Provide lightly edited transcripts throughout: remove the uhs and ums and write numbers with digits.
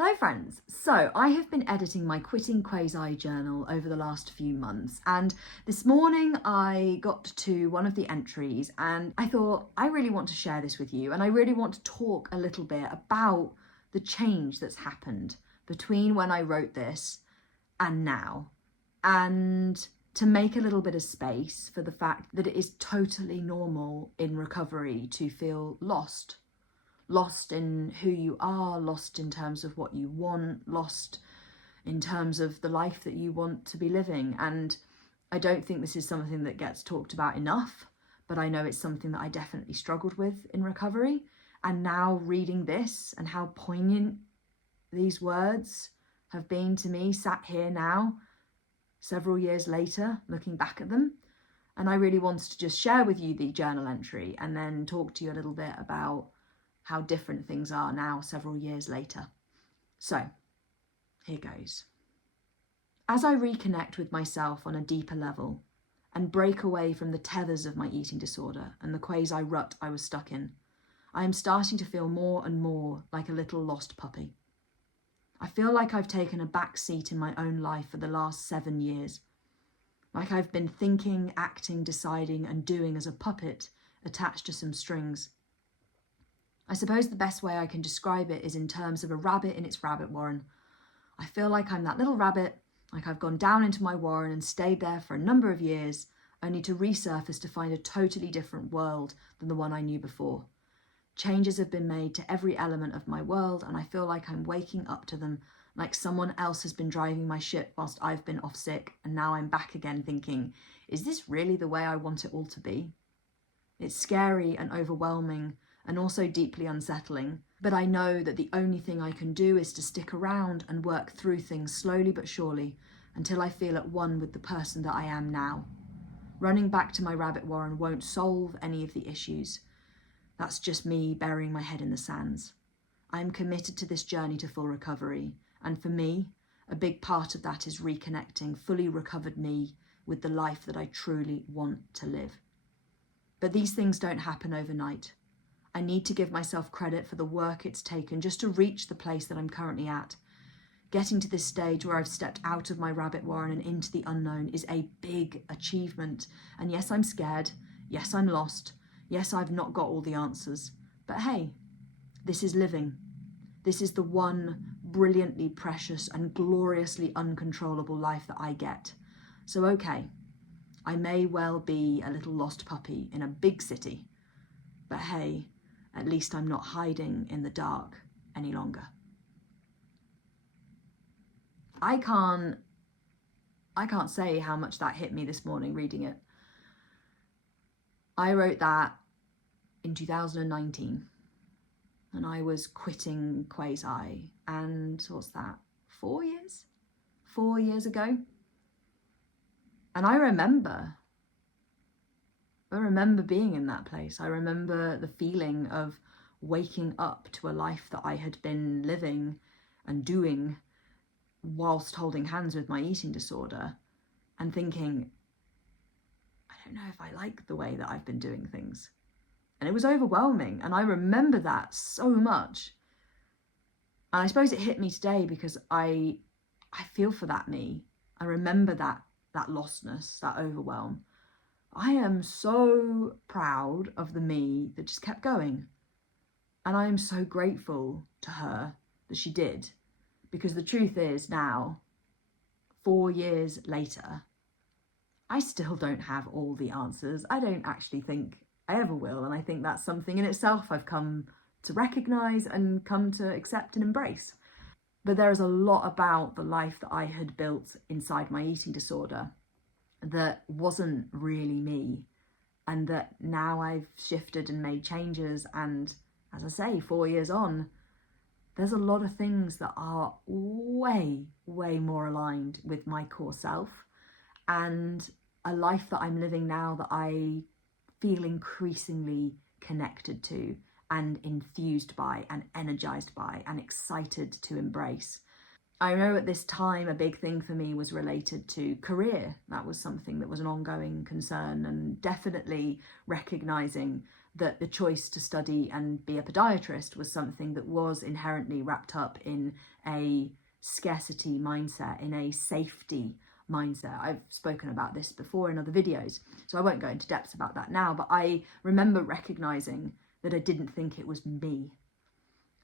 Hello friends! So I have been editing my Quitting Quasi journal over the last few months, and this morning I got to one of the entries and I thought I really want to share this with you, and I really want to talk a little bit about the change that's happened between when I wrote this and now, and to make a little bit of space for the fact that it is totally normal in recovery to feel lost in who you are, lost in terms of what you want, lost in terms of the life that you want to be living. And I don't think this is something that gets talked about enough, but I know it's something that I definitely struggled with in recovery. And now reading this and how poignant these words have been to me, sat here now, several years later, looking back at them. And I really wanted to just share with you the journal entry and then talk to you a little bit about how different things are now, several years later. So, here goes. As I reconnect with myself on a deeper level and break away from the tethers of my eating disorder and the quasi rut I was stuck in, I am starting to feel more and more like a little lost puppy. I feel like I've taken a back seat in my own life for the last 7 years. Like I've been thinking, acting, deciding, and doing as a puppet attached to some strings. I suppose the best way I can describe it is in terms of a rabbit in its rabbit warren. I feel like I'm that little rabbit, like I've gone down into my warren and stayed there for a number of years, only to resurface to find a totally different world than the one I knew before. Changes have been made to every element of my world, and I feel like I'm waking up to them, like someone else has been driving my ship whilst I've been off sick, and now I'm back again thinking, is this really the way I want it all to be? It's scary and overwhelming, and also deeply unsettling, but I know that the only thing I can do is to stick around and work through things slowly but surely until I feel at one with the person that I am now. Running back to my rabbit warren won't solve any of the issues. That's just me burying my head in the sands. I am committed to this journey to full recovery, and for me, a big part of that is reconnecting fully recovered me with the life that I truly want to live. But these things don't happen overnight. I need to give myself credit for the work it's taken just to reach the place that I'm currently at. Getting to this stage where I've stepped out of my rabbit warren and into the unknown is a big achievement. And yes, I'm scared. Yes, I'm lost. Yes, I've not got all the answers. But hey, this is living. This is the one brilliantly precious and gloriously uncontrollable life that I get. So okay, I may well be a little lost puppy in a big city, but hey, at least I'm not hiding in the dark any longer. I can't say how much that hit me this morning reading it. I wrote that in 2019 and I was quitting Quasi, and what's that, 4 years? 4 years ago. And I remember being in that place. I remember the feeling of waking up to a life that I had been living and doing whilst holding hands with my eating disorder and thinking, I don't know if I like the way that I've been doing things. And it was overwhelming, and I remember that so much. And I suppose it hit me today because I feel for that me. I remember that lostness, that overwhelm. I am so proud of the me that just kept going. And I am so grateful to her that she did. Because the truth is now, 4 years later, I still don't have all the answers. I don't actually think I ever will. And I think that's something in itself I've come to recognise and come to accept and embrace. But there is a lot about the life that I had built inside my eating disorder that wasn't really me, and that now I've shifted and made changes, and as I say, 4 years on, there's a lot of things that are way more aligned with my core self, and a life that I'm living now that I feel increasingly connected to and enthused by and energized by and excited to embrace. I know at this time a big thing for me was related to career. That was something that was an ongoing concern, and definitely recognising that the choice to study and be a podiatrist was something that was inherently wrapped up in a scarcity mindset, in a safety mindset. I've spoken about this before in other videos, so I won't go into depth about that now, but I remember recognizing that I didn't think it was me.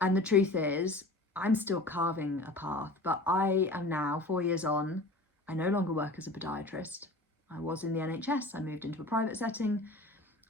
And the truth is, I'm still carving a path, but I am now 4 years on. I no longer work as a podiatrist. I was in the NHS, I moved into a private setting.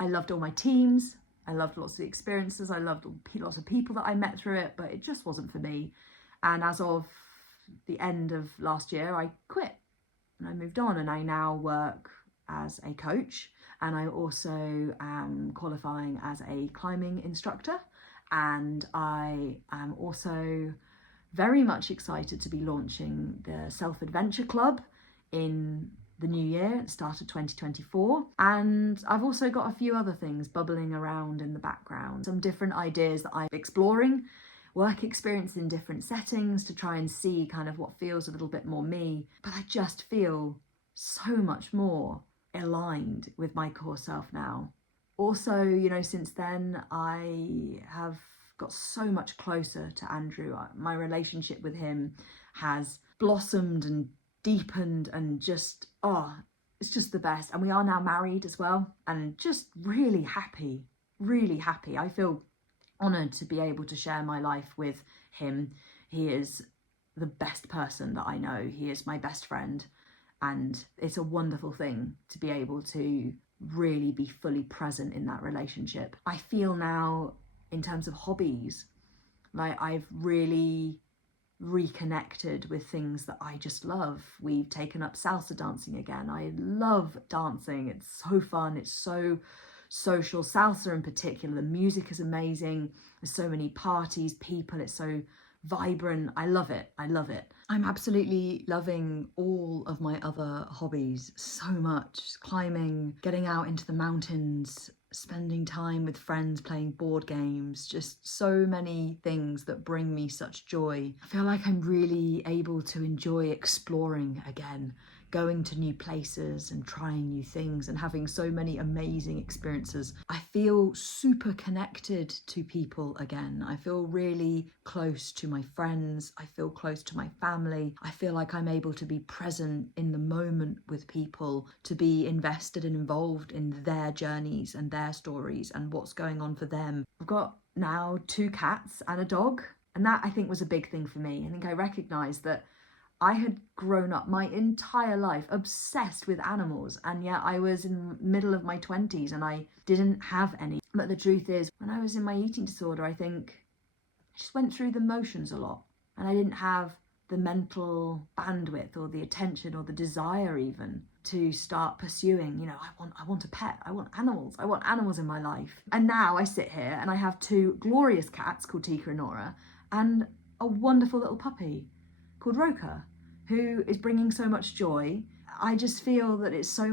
I loved all my teams. I loved lots of the experiences. I loved lots of people that I met through it, but it just wasn't for me. And as of the end of last year, I quit and I moved on, and I now work as a coach, and I also am qualifying as a climbing instructor, and I am also very much excited to be launching the Self Adventure Club in the new year, at the start of 2024. And I've also got a few other things bubbling around in the background, some different ideas that I'm exploring, work experience in different settings to try and see kind of what feels a little bit more me. But I just feel so much more aligned with my core self now. Also, you know, since then I have got so much closer to Andrew. My relationship with him has blossomed and deepened, and just, it's just the best. And we are now married as well, and just really happy, really happy. I feel honoured to be able to share my life with him. He is the best person that I know. He is my best friend, and it's a wonderful thing to be able to really be fully present in that relationship. I feel now, in terms of hobbies, like I've really reconnected with things that I just love. We've taken up salsa dancing again. I love dancing. It's so fun. It's so social. Salsa in particular, the music is amazing. There's so many parties, people. It's so vibrant. I love it. I love it. I'm absolutely loving all of my other hobbies so much. Climbing, getting out into the mountains, spending time with friends, playing board games, just so many things that bring me such joy. I feel like I'm really able to enjoy exploring again, going to new places and trying new things and having so many amazing experiences. I feel super connected to people again. I feel really close to my friends. I feel close to my family. I feel like I'm able to be present in the moment with people, to be invested and involved in their journeys and their stories and what's going on for them. I've got now 2 cats and a dog, and that I think was a big thing for me. I think I recognised that I had grown up my entire life obsessed with animals, and yet I was in the middle of my 20s and I didn't have any. But the truth is, when I was in my eating disorder, I think I just went through the motions a lot, and I didn't have the mental bandwidth or the attention or the desire even to start pursuing, you know, I want a pet, I want animals in my life. And now I sit here and I have 2 glorious cats called Tika and Nora, and a wonderful little puppy called Roka, who is bringing so much joy. I just feel that it's so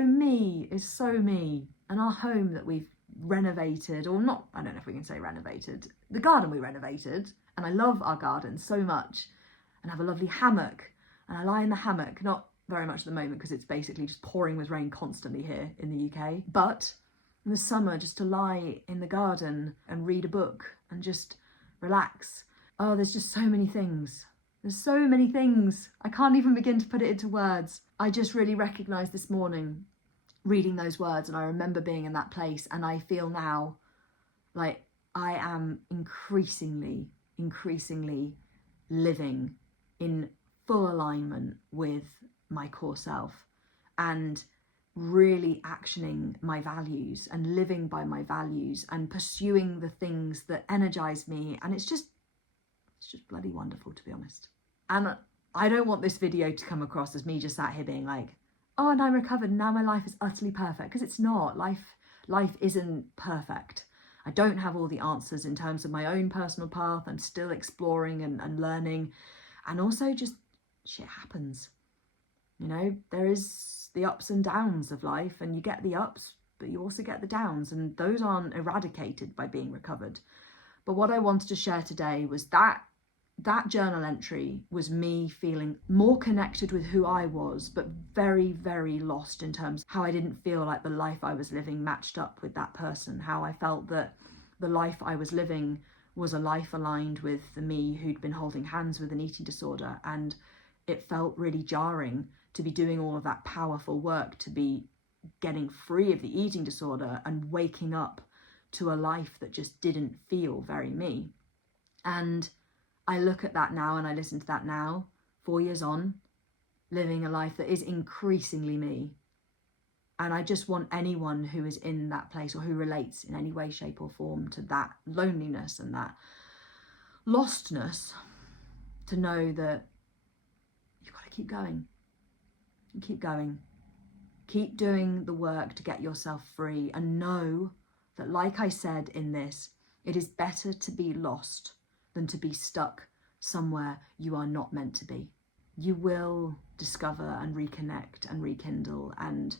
me. And our home that we've renovated, or not, I don't know if we can say renovated, the garden we renovated, and I love our garden so much, and have a lovely hammock, and I lie in the hammock, not very much at the moment because it's basically just pouring with rain constantly here in the UK, but in the summer just to lie in the garden and read a book and just relax. Oh, there's just so many things. There's so many things. I can't even begin to put it into words. I just really recognised this morning reading those words, and I remember being in that place, and I feel now like I am increasingly living in full alignment with my core self, and really actioning my values and living by my values and pursuing the things that energize me. And it's just bloody wonderful, to be honest. And I don't want this video to come across as me just sat here being like, oh, and I'm recovered and now my life is utterly perfect, because it's not. Life isn't perfect. I don't have all the answers in terms of my own personal path. I'm still exploring and learning, and also just shit happens. You know, there is the ups and downs of life, and you get the ups, but you also get the downs, and those aren't eradicated by being recovered. But what I wanted to share today was that that journal entry was me feeling more connected with who I was, but very, very lost in terms of how I didn't feel like the life I was living matched up with that person, how I felt that the life I was living was a life aligned with the me who'd been holding hands with an eating disorder. And it felt really jarring to be doing all of that powerful work, to be getting free of the eating disorder and waking up to a life that just didn't feel very me. And I look at that now and I listen to that now, 4 years on, living a life that is increasingly me. And I just want anyone who is in that place or who relates in any way, shape or form to that loneliness and that lostness to know that you've got to keep going and keep going. Keep doing the work to get yourself free, and know that, like I said in this, it is better to be lost than to be stuck somewhere you are not meant to be. You will discover and reconnect and rekindle, and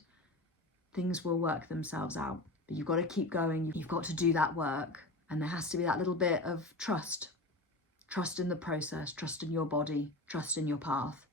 things will work themselves out. But you've got to keep going. You've got to do that work. And there has to be that little bit of trust. Trust in the process, trust in your body, trust in your path.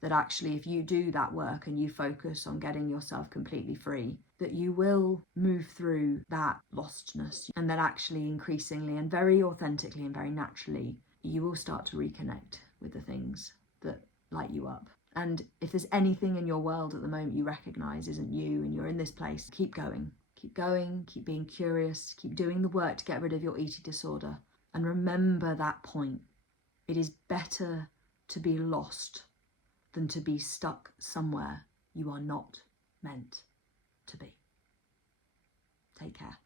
That actually, if you do that work and you focus on getting yourself completely free, that you will move through that lostness, and that actually increasingly and very authentically and very naturally, you will start to reconnect with the things that light you up. And if there's anything in your world at the moment you recognize isn't you and you're in this place, keep going, keep being curious, keep doing the work to get rid of your eating disorder. And remember that point. It is better to be lost than to be stuck somewhere you are not meant to be. Take care.